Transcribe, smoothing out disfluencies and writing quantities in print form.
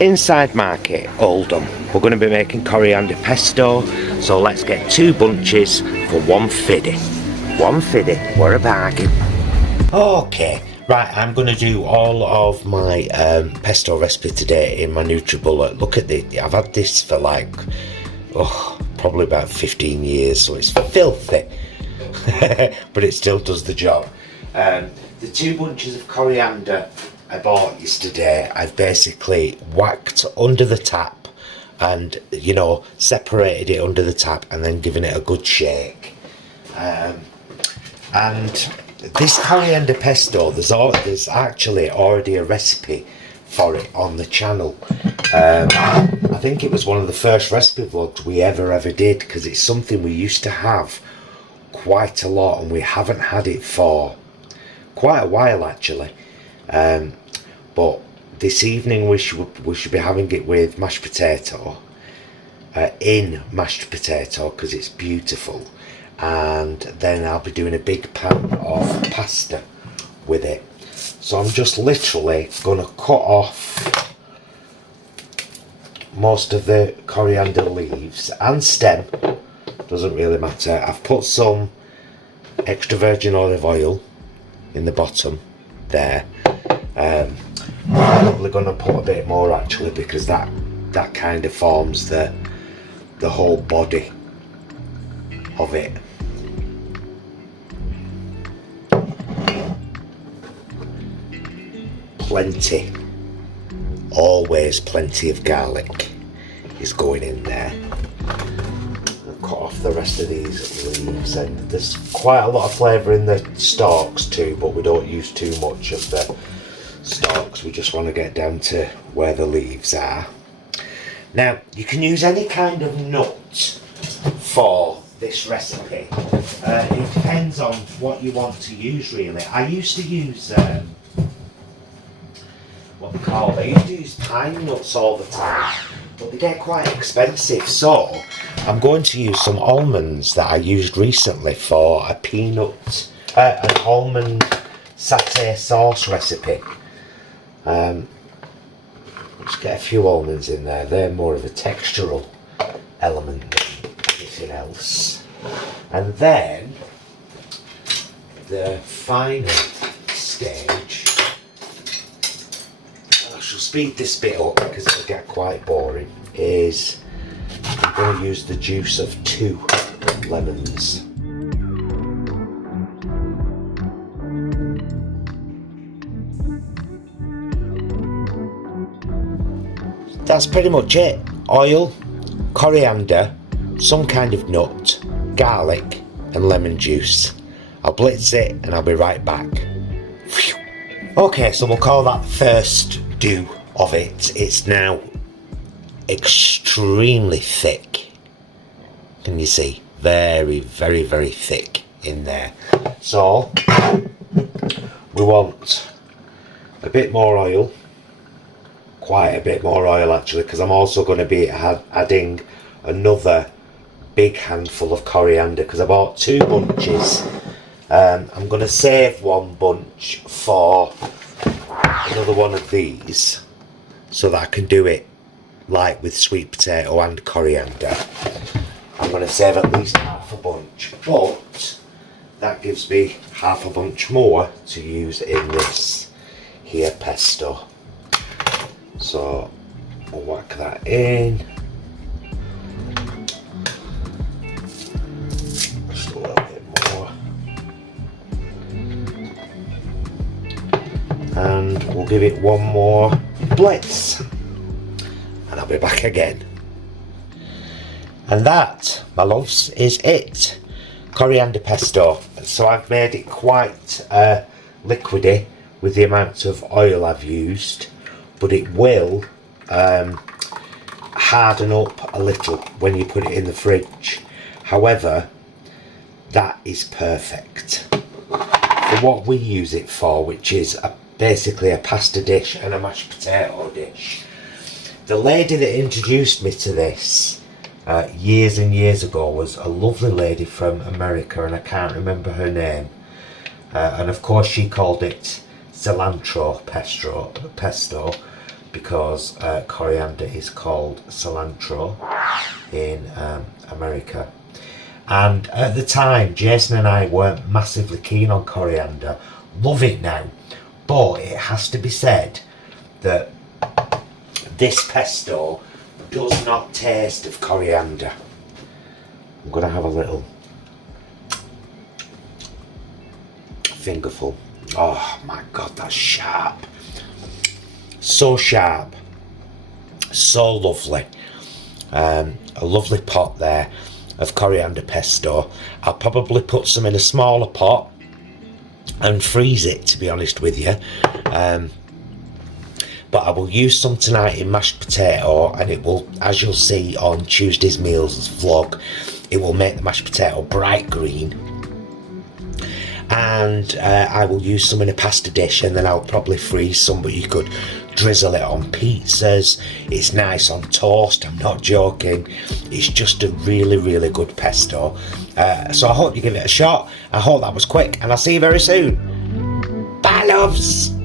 inside market, Oldham. We're going to be making coriander pesto, so let's get 2 bunches for 150. 150, what a bargain. Okay, right, I'm going to do all of my pesto recipe today in my NutriBullet. Look at this, I've had this for like, probably about 15 years, so it's filthy. But it still does the job. The 2 bunches of coriander I bought yesterday, I've basically whacked under the tap and, you know, separated it under the tap and then given it a good shake. And this coriander pesto, there's actually already a recipe for it on the channel. I think it was one of the first recipe vlogs we ever did, because it's something we used to have quite a lot and we haven't had it for quite a while actually. But this evening we should be having it with mashed potato, in mashed potato, because it's beautiful, and then I'll be doing a big pan of pasta with it. So I'm just literally gonna cut off most of the coriander leaves and stem, doesn't really matter. I've put some extra virgin olive oil in the bottom there. I'm probably going to put a bit more actually, because that kind of forms the whole body of it. Plenty, always plenty of garlic is going in there. Cut off the rest of these leaves, and there's quite a lot of flavour in the stalks too, but we don't use too much of the stalks. We just want to get down to where the leaves are. Now you can use any kind of nut for this recipe. It depends on what you want to use really. I used to use what they call, I used to use pine nuts all the time, but they get quite expensive, so I'm going to use some almonds that I used recently for a peanut, an almond satay sauce recipe. Just get a few almonds in there, they're more of a textural element than anything else. And then, the final stage, I shall speed this bit up because it'll get quite boring, is I'm going to use the juice of 2 lemons. That's pretty much it. Oil, coriander, some kind of nut, garlic and lemon juice. I'll blitz it and I'll be right back. Okay, so we'll call that the first do of it. It's now extremely thick. Can you see? Very, very, very thick in there. So we want a bit more oil, quite a bit more oil actually, because I'm also going to be adding another big handful of coriander, because I bought 2 bunches. I'm going to save 1 bunch for another one of these, so that I can do it like with sweet potato and coriander. I'm going to save at least half a bunch, but that gives me half a bunch more to use in this here pesto. So we'll whack that in. Just a little bit more. And we'll give it 1 more blitz. And I'll be back again. And that, my loves, is it. Coriander pesto. So I've made it quite liquidy with the amount of oil I've used, but it will harden up a little when you put it in the fridge. However, that is perfect for what we use it for, which is basically a pasta dish and a mashed potato dish. The lady that introduced me to this years and years ago was a lovely lady from America, and I can't remember her name. And of course she called it cilantro pesto, because coriander is called cilantro in America. And at the time, Jason and I weren't massively keen on coriander. Love it now. But it has to be said that this pesto does not taste of coriander. I'm going to have a little fingerful. Oh my God, that's sharp. So sharp. So lovely. A lovely pot there of coriander pesto. I'll probably put some in a smaller pot and freeze it, to be honest with you. But I will use some tonight in mashed potato, and it will, as you'll see on Tuesday's Meals vlog, it will make the mashed potato bright green. And I will use some in a pasta dish, and then I'll probably freeze some, but you could drizzle it on pizzas. It's nice on toast, I'm not joking. It's just a really, really good pesto. So I hope you give it a shot. I hope that was quick, and I'll see you very soon. Bye, loves.